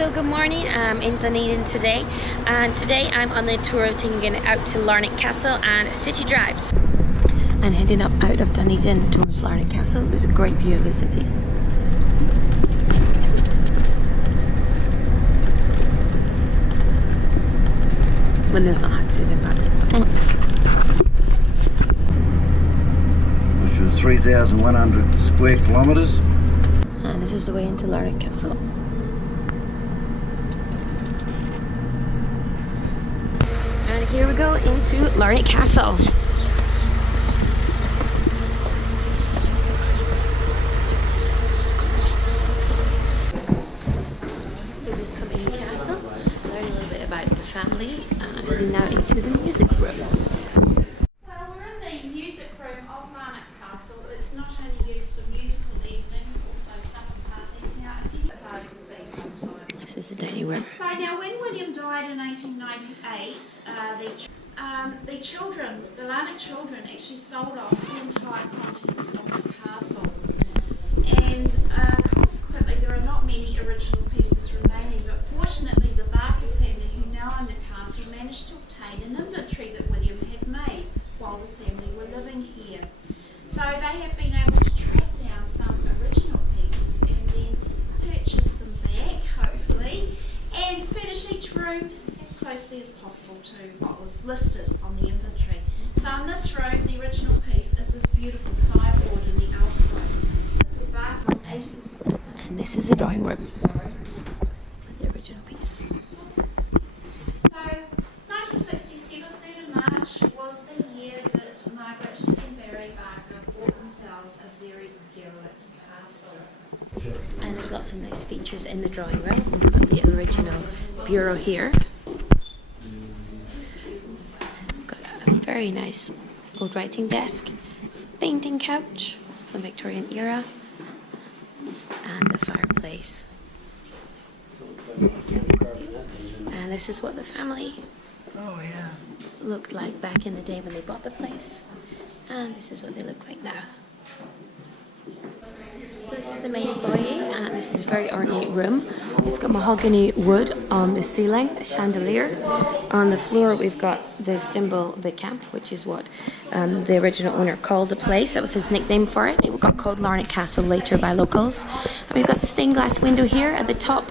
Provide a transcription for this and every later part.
So good morning, I'm in Dunedin today, and today I'm on the tour taking it out to Larnach Castle and city drives. And heading up out of Dunedin towards Larnach Castle. There's a great view of the city. When there's not houses in front. Which was 3,100 square kilometres. And this is the way into Larnach Castle. And here we go into Larnach Castle. So just coming in the castle, learn a little bit about the family, and heading now into the music room. We're in the music room of Larnach Castle. It's not only used for musical evenings, also supper parties. Now, it's a bit hard to see sometimes. This is the dining room. So now, when William died in 1898, the children, the Larnach children, actually sold off the entire contents of the castle. And consequently, there are not many original pieces remaining, but fortunately, the Barker family, who now own the castle, managed to obtain an inventory that William had made while the family were living here. So they have been able to track down some original pieces and then purchase them back, hopefully, and furnish each room as closely as possible to what was listed on the inventory. So in this room, the original piece is this beautiful sideboard in the alcove. This is Barker 18... And this is the drawing room with the original piece. So 1967, 3rd of March, was the year that Margaret and Barry Barker bought themselves a very derelict castle. And there's lots of nice features in the drawing room. We've got the original bureau here. Got a very nice old writing desk, painting couch from the Victorian era, and the fireplace. And this is what the family looked like back in the day when they bought the place. And this is what they look like now. So this is the main foyer, and this is a very ornate room. It's got mahogany wood on the ceiling, a chandelier. On the floor we've got the symbol, the camp, which is what the original owner called the place. That was his nickname for it. It got called Larnach Castle later by locals. And we've got the stained glass window here at the top.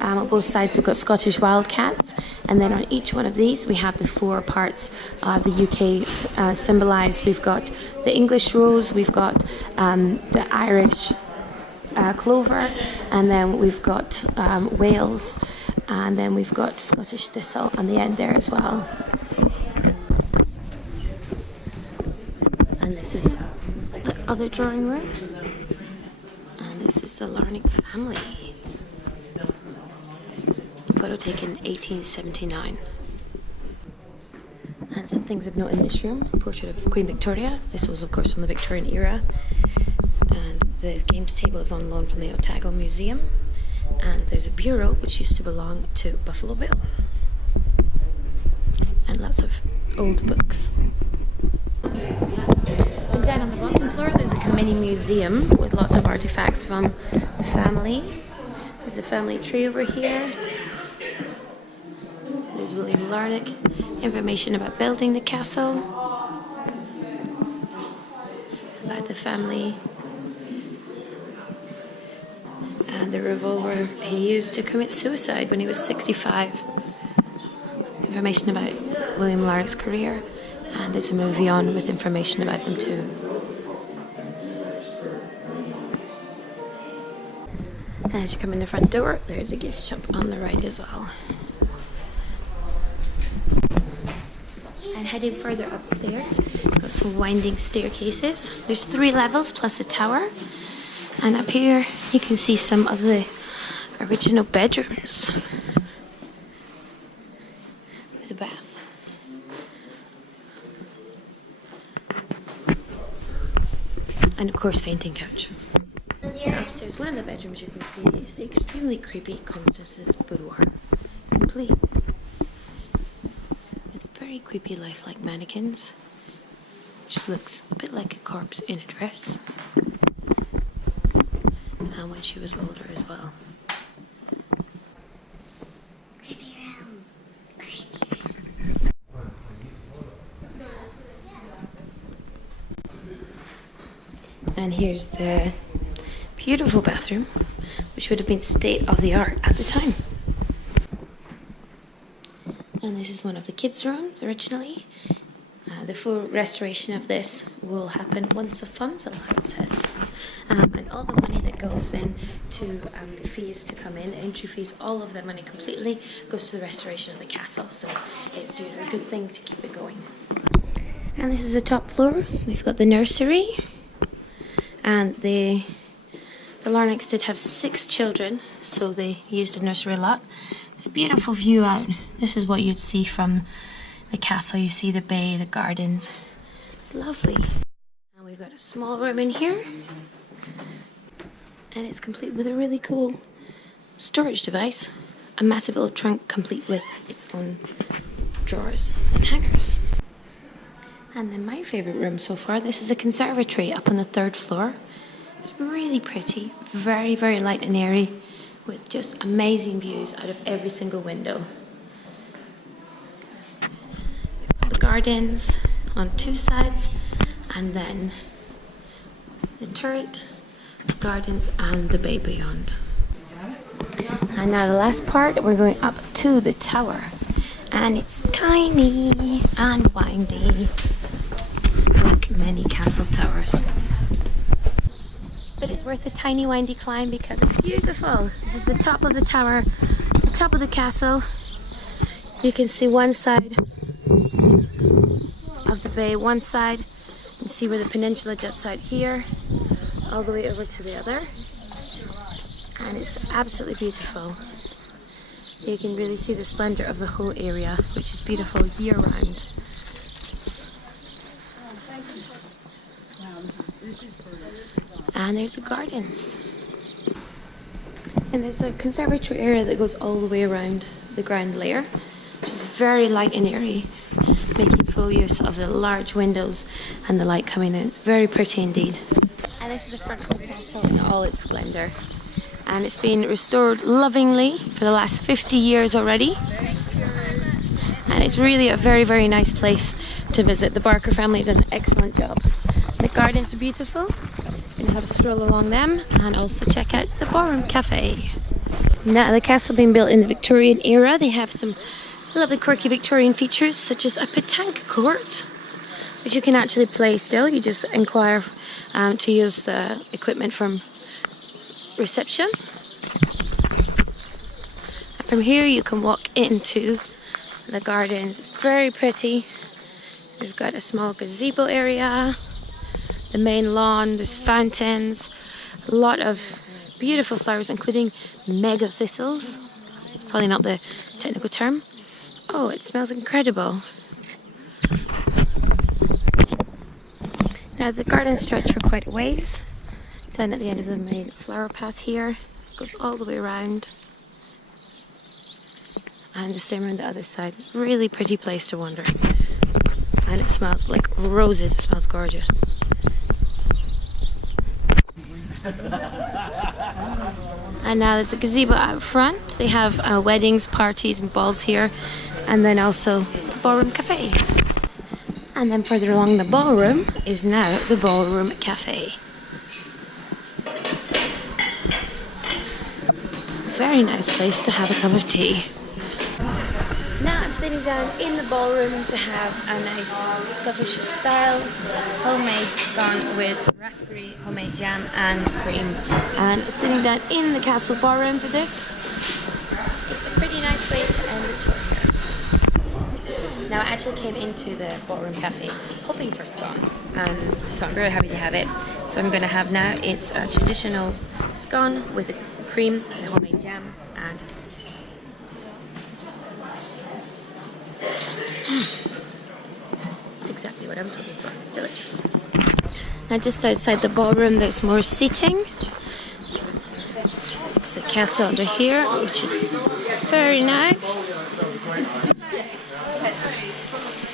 On both sides we've got Scottish wildcats, and then on each one of these we have the four parts of the UK symbolised. We've got the English rose, we've got the Irish clover, and then we've got Wales, and then we've got Scottish thistle on the end there as well. And this is the other drawing room, and this is the Larnach family. Photo taken 1879. And some things of note in this room: a portrait of Queen Victoria. This was of course from the Victorian era. And the games table is on loan from the Otago Museum. And there's a bureau which used to belong to Buffalo Bill. And lots of old books. And down on the bottom floor there's a mini museum with lots of artifacts from the family. There's a family tree over here. There's William Larnach, information about building the castle, about the family, and the revolver he used to commit suicide when he was 65. Information about William Larnach's career, and there's a movie on with information about them too. And as you come in the front door, there's a gift shop on the right as well. And heading further upstairs, got some winding staircases. There's 3 levels plus a tower. And up here you can see some of the original bedrooms with a bath. And of course fainting couch. And upstairs, one of the bedrooms you can see is the extremely creepy Constance's boudoir. Complete with very creepy lifelike mannequins, which looks a bit like a corpse in a dress. And when she was older as well. And here's the beautiful bathroom, which would have been state of the art at the time. And this is one of the kids' rooms originally. The full restoration of this will happen once the funds, how it says. And all the money that goes in to the fees to come in, the entry fees, all of that money completely goes to the restoration of the castle. So it's doing a good thing to keep it going. And this is the top floor. We've got the nursery. And the Larnachs did have 6 children, so they used the nursery a lot. It's a beautiful view out. This is what you'd see from the castle. You see the bay, the gardens. It's lovely. And we've got a small room in here. And it's complete with a really cool storage device. A massive little trunk complete with its own drawers and hangers. And then my favourite room so far, this is a conservatory up on the 3rd floor. It's really pretty, very, very light and airy, with just amazing views out of every single window. The gardens on 2 sides, and then the turret, the gardens, and the bay beyond. And now the last part, we're going up to the tower. And it's tiny and windy, like many castle towers. But it's worth the tiny windy climb because it's beautiful. This is the top of the tower, the top of the castle. You can see one side of the bay, one side. You can see where the peninsula juts out here, all the way over to the other. And it's absolutely beautiful. You can really see the splendor of the whole area, which is beautiful year round. And there's the gardens. And there's a conservatory area that goes all the way around the ground layer, which is very light and airy, making full use of the large windows and the light coming in. It's very pretty indeed. And this is the front of the castle in all its splendor. And it's been restored lovingly for the last 50 years already. And it's really a very, very nice place to visit. The Barker family have done an excellent job. The gardens are beautiful. You can have a stroll along them and also check out the Ballroom Cafe. Now the castle being built in the Victorian era, they have some lovely quirky Victorian features such as a petanque court, which you can actually play still. You just inquire to use the equipment from reception. And from here you can walk into the gardens. It's very pretty. We've got a small gazebo area, the main lawn, there's fountains, a lot of beautiful flowers including mega thistles. It's probably not the technical term. Oh, it smells incredible. Now the gardens stretch for quite a ways. Down at the end of the main flower path here. It goes all the way around. And the same on the other side. It's a really pretty place to wander. And it smells like roses. It smells gorgeous. And now there's a gazebo out front. They have weddings, parties and balls here. And then also the Ballroom Cafe. And then further along the ballroom is now the Ballroom Cafe. Very nice place to have a cup of tea. Now I'm sitting down in the ballroom to have a nice Scottish style homemade scone with raspberry, homemade jam and cream. And sitting down in the castle ballroom for this. It's a pretty nice way to end the tour here. Now I actually came into the Ballroom Cafe hoping for scone, and so I'm very happy to have it. So I'm going to have now, it's a traditional scone with the cream, the homemade jam, and it's exactly what I was hoping for. Delicious. Now just outside the ballroom there's more seating. It's the castle under here, which is very nice.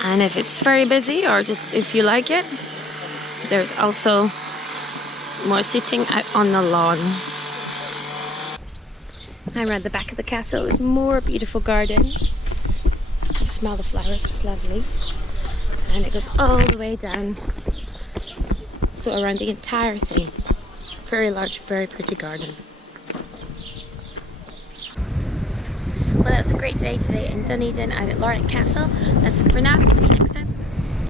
And if it's very busy, or just if you like it, there's also more seating out on the lawn. And around the back of the castle there's more beautiful gardens. You smell the flowers, it's lovely. And it goes all the way down So around the entire thing. Very large, very pretty garden. Well, that's a great day today in Dunedin out at Larnach Castle. That's it for now. See you next time.